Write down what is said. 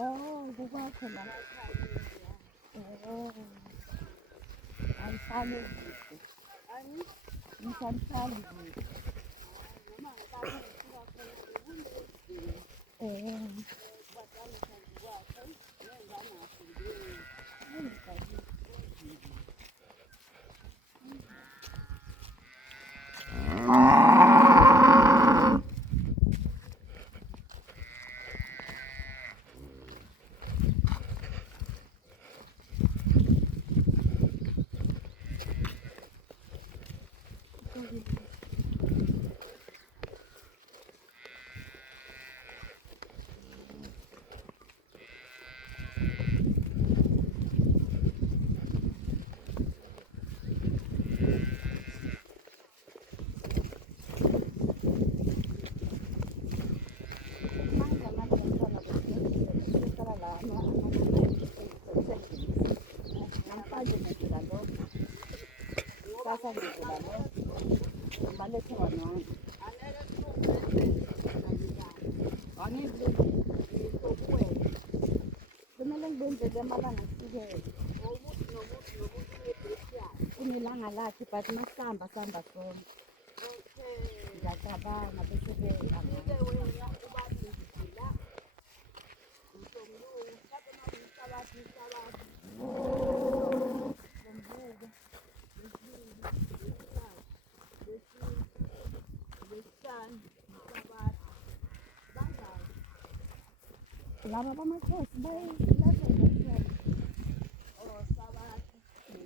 Oh, kuba khona. Oh, angihlali kude. Ngihlali kude. Sasa ngikula lo balethe wona angizile kumele ngibenzele amalanga ahlukene kunelanga lakhe but masihamba sihamba sonke ngiyacabanga bese laba bamakhosi